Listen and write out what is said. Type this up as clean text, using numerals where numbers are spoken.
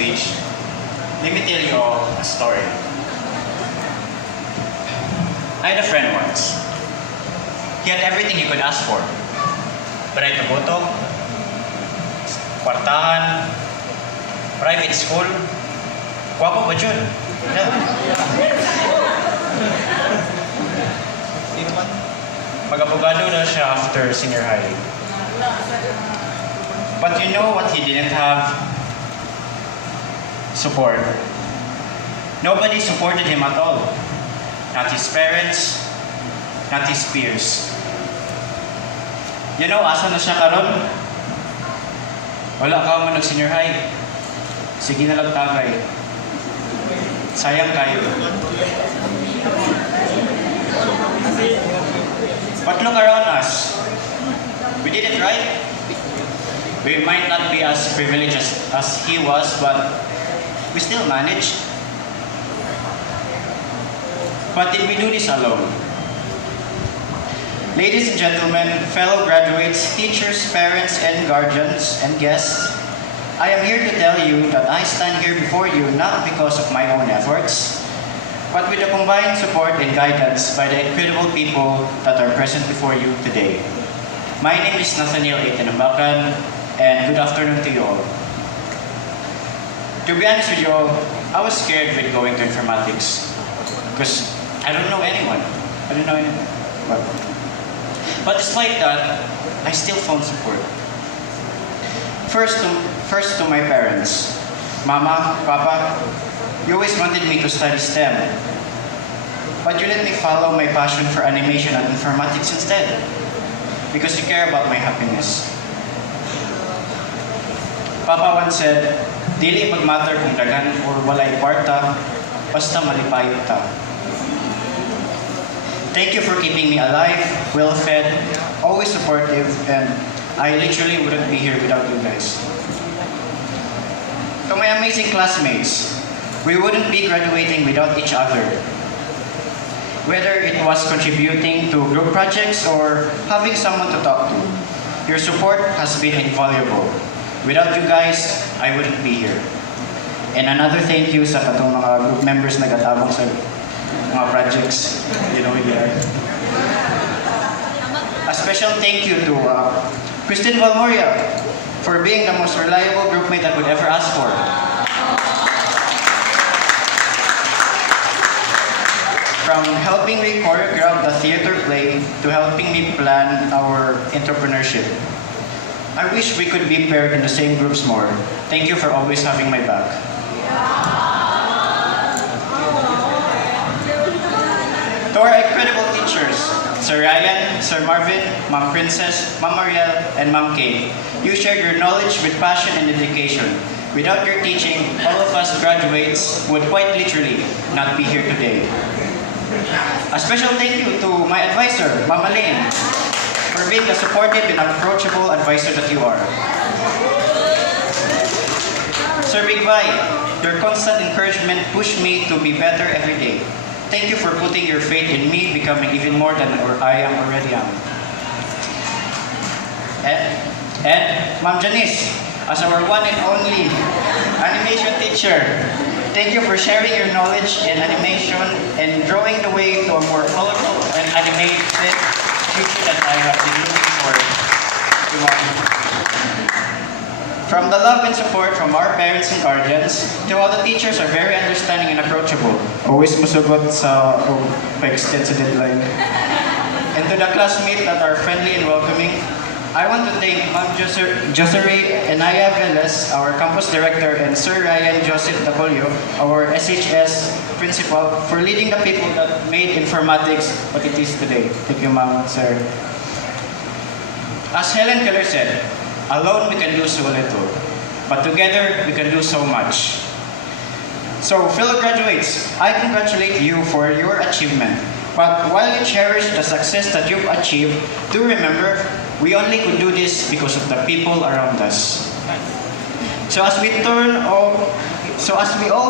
speech, let me tell you all a story. I had a friend once. He had everything he could ask for. Baray tubutok, kwartahan, private school. Guwapo ba dyan? Mag-abogado na siya after senior high. But you know what he didn't have? Support. Nobody supported him at all. Not his parents, not his peers. You know, asa na siya karon? Wala ka man nag-senior high. Sige na lang tagay. Sayang kayo. But look around us. We did it right. We might not be as privileged as he was, but we still managed. But did we do this alone? Ladies and gentlemen, fellow graduates, teachers, parents, and guardians, and guests, I am here to tell you that I stand here before you not because of my own efforts, but with the combined support and guidance by the incredible people that are present before you today. My name is Nathaniel Aitenambakan, and good afternoon to you all. To be honest with you all, I was scared with going to informatics because I don't know anyone. I don't know anyone. But despite that, I still found support. First to my parents. Mama, Papa, you always wanted me to study STEM. But you let me follow my passion for animation and informatics instead. Because you care about my happiness. Papa once said, dili mag-matter kung dagan or walay kwarta, basta malipayot ta. Thank you for keeping me alive, well-fed, always supportive, and I literally wouldn't be here without you guys. To my amazing classmates, we wouldn't be graduating without each other. Whether it was contributing to group projects or having someone to talk to, your support has been invaluable. Without you guys, I wouldn't be here. And another thank you sa katong mga group members na gatabang sa mga projects, you know, here. A special thank you to Christine Valmoria for being the most reliable groupmate I could ever ask for. From helping me choreograph the theater play to helping me plan our entrepreneurship. I wish we could be paired in the same groups more. Thank you for always having my back. To our incredible teachers, Sir Ryan, Sir Marvin, Ma'am Princess, Ma'am Mariel, and Ma'am Kay, you shared your knowledge with passion and dedication. Without your teaching, all of us graduates would quite literally not be here today. A special thank you to my advisor, Ma'am Elaine, for being the supportive and approachable advisor that you are. Sir Big Vai, your constant encouragement pushed me to be better every day. Thank you for putting your faith in me, becoming even more than I am already am. And Ma'am Janice, as our one and only animation teacher, thank you for sharing your knowledge in animation and drawing the way to a more colorful and animated future that I have been looking forward to. From the love and support from our parents and guardians, to all the teachers are very understanding and approachable. Always musugot sa pa-extend sa deadline. And to the classmates that are friendly and welcoming, I want to thank Ma'am Josere Enaya Velez, our campus director, and Sir Ryan Joseph W., our SHS principal, for leading the people that made informatics what it is today. Thank you, Ma'am, Sir. As Helen Keller said, alone we can do so little, but together we can do so much. So, fellow graduates, I congratulate you for your achievement. But while you cherish the success that you've achieved, do remember, we only could do this because of the people around us. So as we all